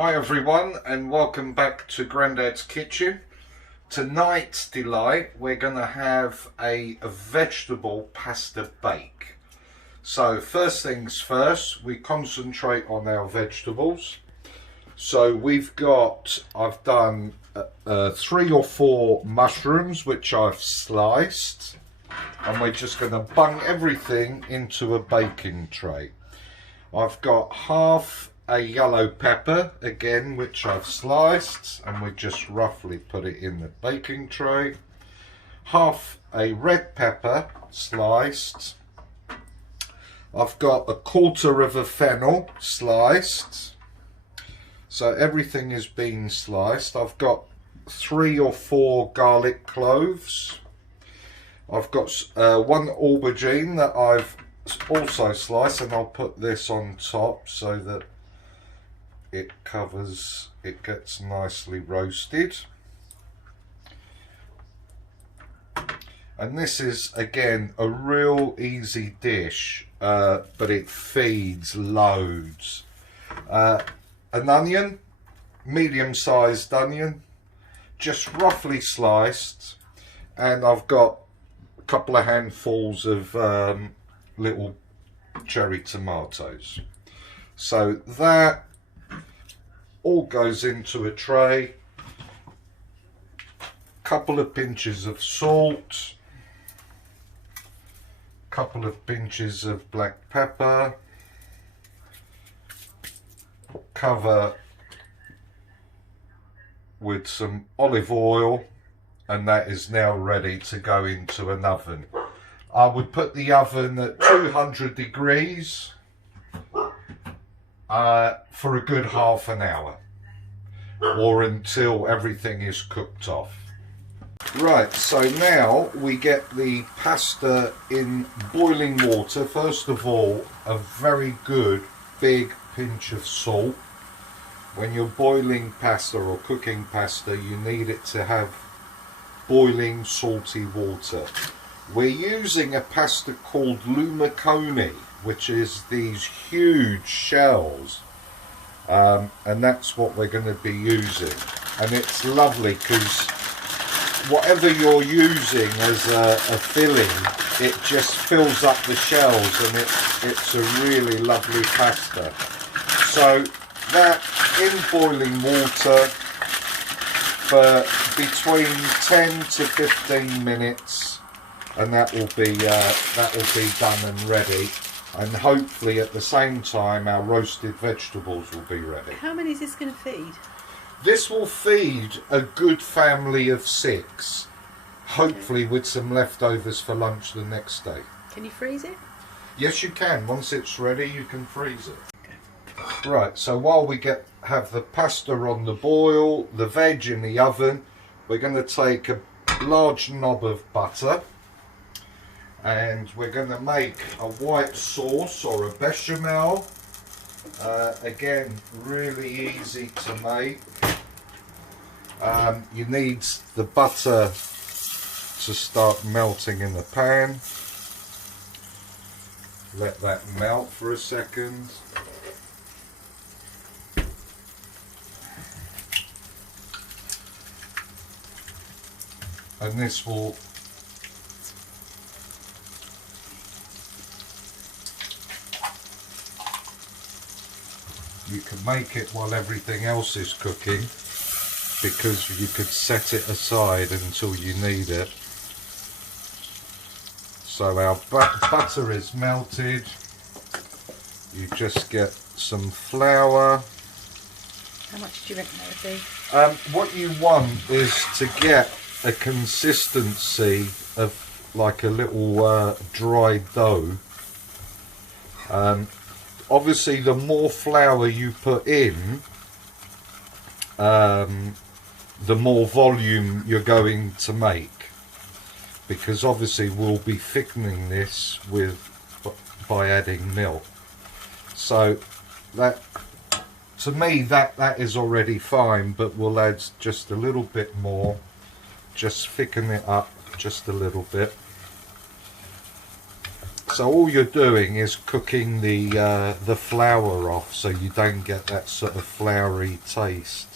Hi everyone and welcome back to Grandad's Kitchen. Tonight's delight, we're going to have a vegetable pasta bake. So first things first, we concentrate on our vegetables. So I've done 3 or 4 mushrooms which I've sliced, and we're just going to bung everything into a baking tray. I've got half a yellow pepper, again, which I've sliced, and we just roughly put it in the baking tray. Half a red pepper, sliced. I've got a quarter of a fennel, sliced. So everything is being sliced. I've got 3 or 4 garlic cloves. I've got 1 aubergine that I've also sliced, and I'll put this on top so that it gets nicely roasted. And this is again a real easy dish, but it feeds loads. An onion, medium-sized onion, just roughly sliced, and I've got a couple of handfuls of little cherry tomatoes. So that all goes into a tray. Couple of pinches of salt, couple of pinches of black pepper. Cover with some olive oil, and that is now ready to go into an oven. I would put the oven at 200 degrees for a good half an hour, or until everything is cooked off. Right, so now we get the pasta in boiling water. First of all, a very good big pinch of salt. When you're boiling pasta or cooking pasta, you need it to have boiling salty water. We're using a pasta called lumaconi, which is these huge shells, and that's what we're going to be using. And it's lovely because whatever you're using as a filling, it just fills up the shells, and it's a really lovely pasta. So that in boiling water for between 10 to 15 minutes, and that will be done and ready. And hopefully at the same time our roasted vegetables will be ready. How many is this going to feed? This will feed a good family of 6, hopefully with some leftovers for lunch the next day. Can you freeze it? Yes, you can. Once it's ready, you can freeze it. Okay. Right, so while we have the pasta on the boil, the veg in the oven, we're going to take a large knob of butter, and we're going to make a white sauce or a bechamel. Again, really easy to make. You need the butter to start melting in the pan. Let that melt for a second. And this will you can make it while everything else is cooking, because you could set it aside until you need it. So our butter is melted. You just get some flour. How much do you reckon that would be? What you want is to get a consistency of like a little dry dough. Obviously the more flour you put in, the more volume you're going to make, because obviously we'll be thickening this by adding milk. So that, to me, that is already fine, but we'll add just a little bit more, just thicken it up just a little bit. So all you're doing is cooking the flour off, so you don't get that sort of floury taste.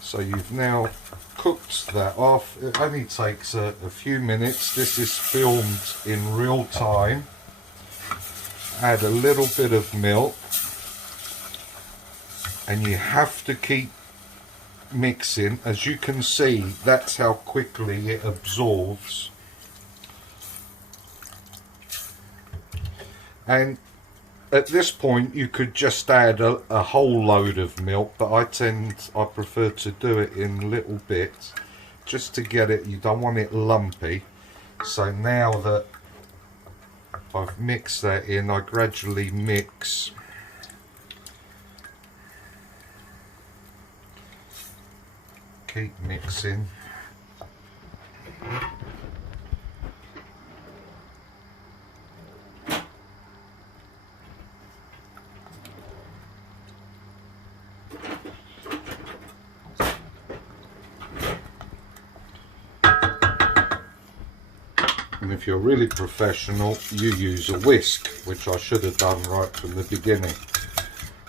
So you've now cooked that off. It only takes a few minutes. This is filmed in real time. Add a little bit of milk, and you have to keep mixing. As you can see, that's how quickly it absorbs. And at this point you could just add a whole load of milk, but I prefer to do it in little bits just to get it, you don't want it lumpy. So now that I've mixed that in, I gradually mix. Keep mixing. And if you're really professional, you use a whisk, which I should have done right from the beginning.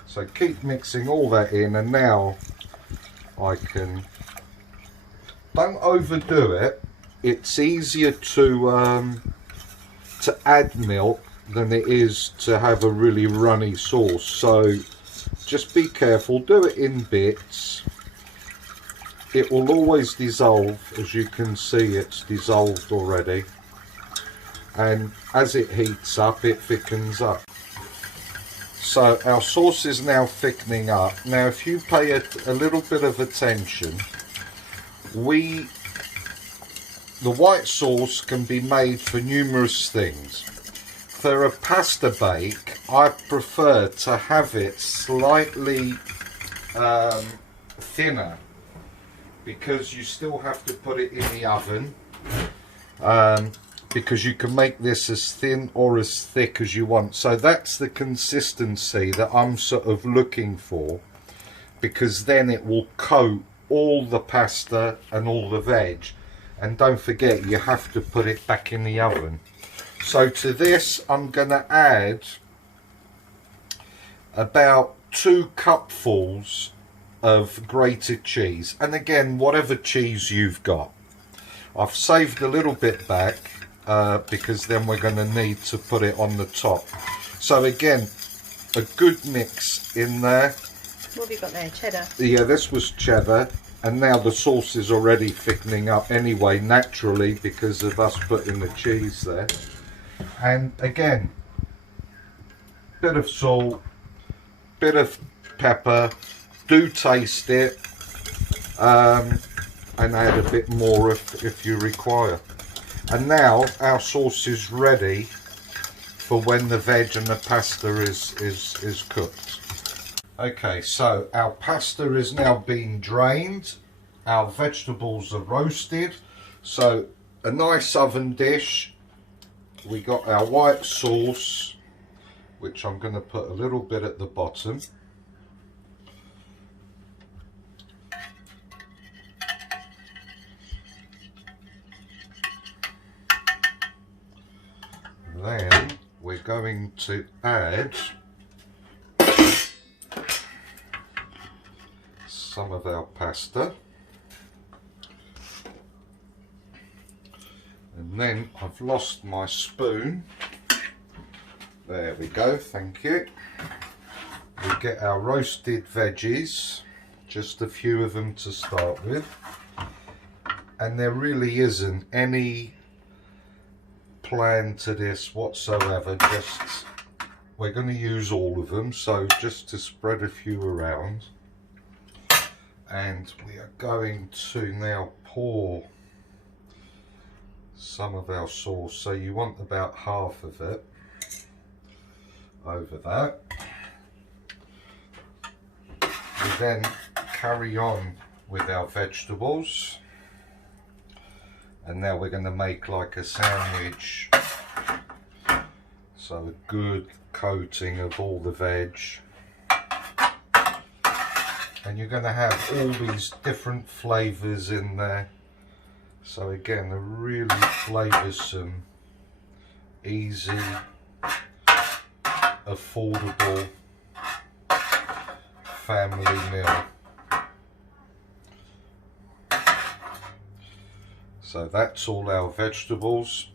So keep mixing all that in, and now I can, don't overdo it. It's easier to add milk than it is to have a really runny sauce. So just be careful, do it in bits. It will always dissolve. As you can see, it's dissolved already. And as it heats up, it thickens up. So our sauce is now thickening up. Now if you pay a little bit of attention, the white sauce can be made for numerous things. For a pasta bake, I prefer to have it slightly thinner, because you still have to put it in the oven. Because you can make this as thin or as thick as you want. So that's the consistency that I'm sort of looking for, because then it will coat all the pasta and all the veg. And don't forget, you have to put it back in the oven. So to this I'm going to add about 2 cupfuls of grated cheese, and again, whatever cheese you've got. I've saved a little bit back because then we're going to need to put it on the top. So again, a good mix in there. What have you got there? Cheddar? Yeah, this was cheddar, and now the sauce is already thickening up anyway, naturally, because of us putting the cheese there. And again, bit of salt, bit of pepper, do taste it, and add a bit more if you require. And now our sauce is ready for when the veg and the pasta is cooked. Okay, so our pasta is now being drained, our vegetables are roasted, so a nice oven dish. We got our white sauce, which I'm going to put a little bit at the bottom. Then we're going to add some of our pasta, and then I've lost my spoon. There we go, thank you. We get our roasted veggies, just a few of them to start with, and there really isn't any plan to this whatsoever, just we're going to use all of them, so just to spread a few around. And we are going to now pour some of our sauce, so you want about half of it over that. We then carry on with our vegetables, and now we're going to make like a sandwich, so a good coating of all the veg. And you're going to have all these different flavours in there. So again, a really flavoursome, easy, affordable family meal. So that's all our vegetables.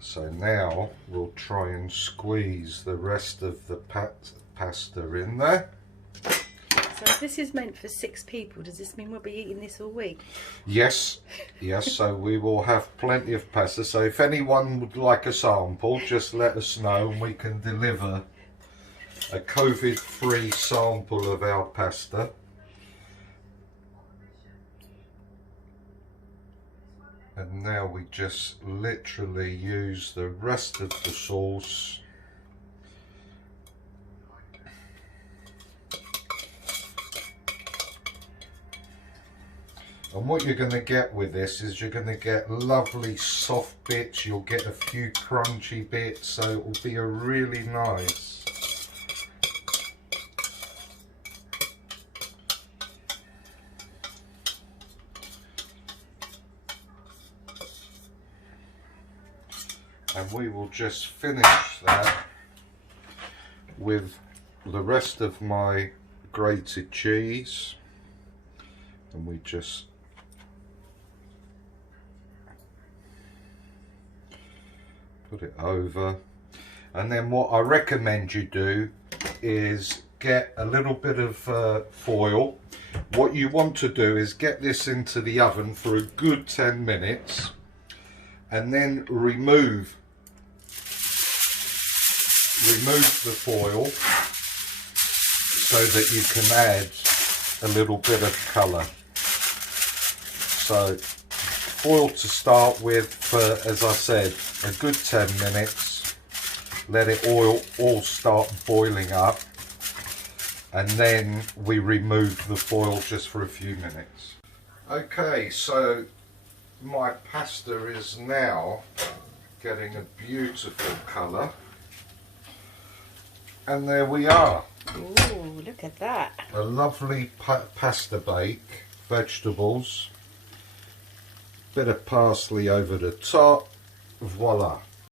So now we'll try and squeeze the rest of the pasta in there. So if this is meant for 6 people, does this mean we'll be eating this all week? Yes, yes, so we will have plenty of pasta. So if anyone would like a sample, just let us know and we can deliver a COVID-free sample of our pasta. And now we just literally use the rest of the sauce and what you're going to get with this is you're going to get lovely soft bits, you'll get a few crunchy bits, so it will be a really nice and we will just finish that with the rest of my grated cheese, and we just put it over. And then what I recommend you do is get a little bit of foil. What you want to do is get this into the oven for a good 10 minutes and then remove the foil so that you can add a little bit of colour. So foil to start with for, as I said, a good 10 minutes. Let it all start boiling up, and then we remove the foil just for a few minutes. Okay, so my pasta is now getting a beautiful colour. And there we are. Ooh, look at that. A lovely pasta bake, vegetables, bit of parsley over the top, voila.